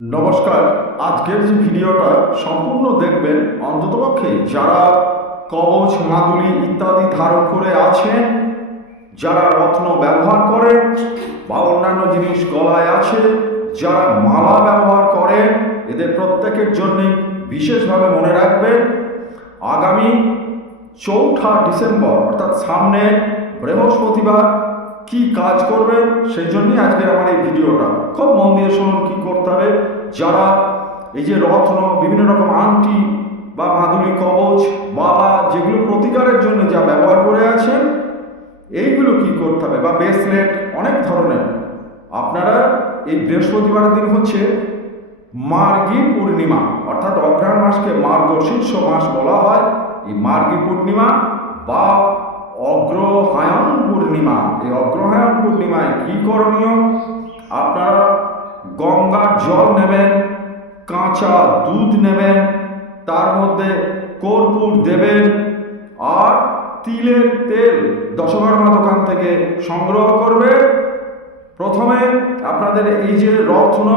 নমস্কার। আজকের যে ভিডিওটা সম্পূর্ণ দেখবেন অন্ততপক্ষে যারা কবচ মাদুলি ইত্যাদি ধারণ করে আছেন, যারা রত্ন ব্যবহার করেন বা অন্যান্য জিনিস গলায় আছে, যারা মালা ব্যবহার করেন, এদের প্রত্যেকের জন্য বিশেষভাবে মনে রাখবেন আগামী 4ঠা ডিসেম্বর অর্থাৎ সামনে বৃহস্পতিবার কি কাজ করবেন সেই জন্যই আজকের আমার এই ভিডিওটা। খুব মন দিয়ে শুনুন কি করতে হবে। যারা এই যে রত্ন বিভিন্ন রকম আংটি বা মাদুলি কবচ বালা যেগুলো প্রতিকারের জন্য যা ব্যবহার করে আছেন, এইগুলো কি করতে হবে, বা ব্রেসলেট অনেক ধরনের, আপনারা এই বৃহস্পতিবারের দিন হচ্ছে মার্গী পূর্ণিমা, অর্থাৎ অঘ্রাণ মাসকে মার্গশীর্ষ মাস বলা হয়। এই মার্গী পূর্ণিমা বা অগ্রহায়ণ পূর্ণিমা, এই অগ্রহায়ণ পূর্ণিমায় কি করণীয়? আপনারা গঙ্গার জল নেবেন, কাঁচা দুধ নেবেন, তার মধ্যে কর্পূর দেবেন, আর তিলের তেল দশকর্মা দোকান থেকে সংগ্রহ করবেন। প্রথমে আপনাদের এই যে রত্ন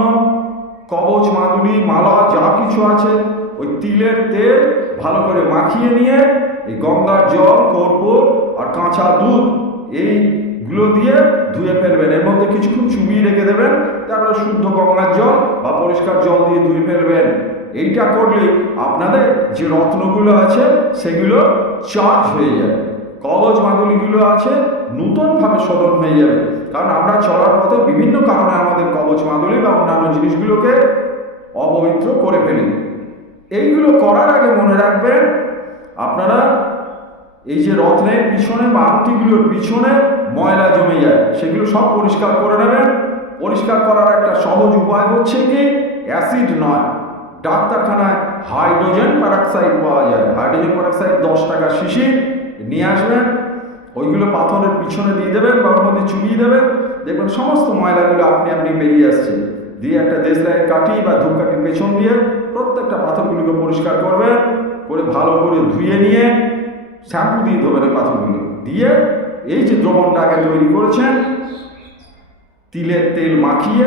কবচ মাদুলি মালা যা কিছু আছে, ওই তিলের তেল ভালো করে মাখিয়ে নিয়ে এই গঙ্গার জল কর্পূর আর কাঁচা দুধ এইগুলো দিয়ে ধুয়ে ফেলবেন। এর মধ্যে কিছুক্ষণ চুবিয়ে রেখে দেবেন, তারপরে শুদ্ধ গঙ্গার জল বা পরিষ্কার জল দিয়ে ধুয়ে ফেলবেন। এইটা করলে আপনাদের যে রত্নগুলো আছে সেগুলো চার্জ হয়ে যাবে, কবচ মাদুলিগুলো আছে নূতনভাবে শোধন হয়ে যাবে। কারণ আমরা চলার পথে বিভিন্ন কারণে আমাদের কবচ মাদুলি বা অন্যান্য জিনিসগুলোকে অপবিত্র করে ফেলি। এইগুলো করার আগে মনে রাখবেন আপনারা এই যে রত্নের পিছনে বা আংটিগুলোর পিছনে ময়লা জমে যায়, সেগুলো সব পরিষ্কার করে নেবেন। পরিষ্কার করার একটা সহজ উপায় হচ্ছে কি, অ্যাসিড নয়, ডাক্তারখানায় হাইড্রোজেন পারঅক্সাইড পাওয়া যায়। হাইড্রোজেন পারঅক্সাইড 10 টাকা শিশি নিয়ে আসবেন, ওইগুলো পাথরের পিছনে দিয়ে দেবেন বা ওর মধ্যে চুবিয়ে দেবেন। দেখবেন সমস্ত ময়লাগুলো আপনি আপনি বেরিয়ে আসছে। দিয়ে একটা দেশলাইয়ের কাঠি বা ধূপকাঠির পেছন দিয়ে প্রত্যেকটা পাথরগুলোকে পরিষ্কার করবেন, করে ভালো করে ধুয়ে নিয়ে শ্যাম্পু দিয়ে ধোবেন এই পাথরগুলো দিয়ে। এই যে দ্রবণটা আগে তৈরি করেছেন তিলের তেল মাখিয়ে,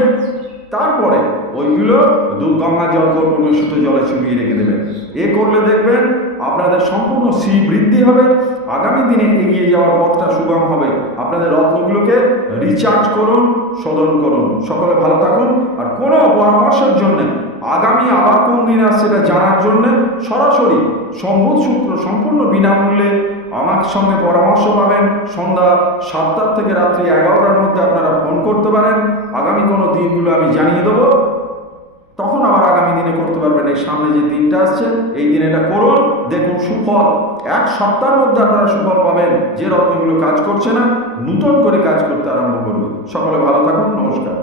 তারপরে ওইগুলো দুধ গঙ্গা জল কর্পূর মিশ্রিত জলে চুবিয়ে রেখে দেবেন। এ করলে দেখবেন আপনাদের সম্পূর্ণ শ্রী বৃদ্ধি হবে, আগামী দিনে এগিয়ে যাওয়ার পথটা সুগম হবে। আপনাদের রত্নগুলোকে রিচার্জ করুন, শোধন করুন। সকলে ভালো থাকুন। আর কোনো পরামর্শের জন্য আগামী আবার কোন দিন আসছে সেটা জানার জন্য সরাসরি সম্ভূত সূত্র সম্পূর্ণ বিনামূল্যে আমার সঙ্গে পরামর্শ পাবেন। সন্ধ্যা 7টা থেকে রাত্রি 11টার মধ্যে আপনারা ফোন করতে পারেন। আগামী কোনো দিনগুলো আমি জানিয়ে দেবো, তখন আবার আগামী দিনে করতে পারবেন। এই সামনে যে দিনটা আসছে এই দিনে এটা করুন, দেখুন সুফল। 1 সপ্তাহের মধ্যে আপনারা সুফল পাবেন। যে রত্নগুলো কাজ করছে না নূতন করে কাজ করতে আরম্ভ করবে। সকলে ভালো থাকুন। নমস্কার।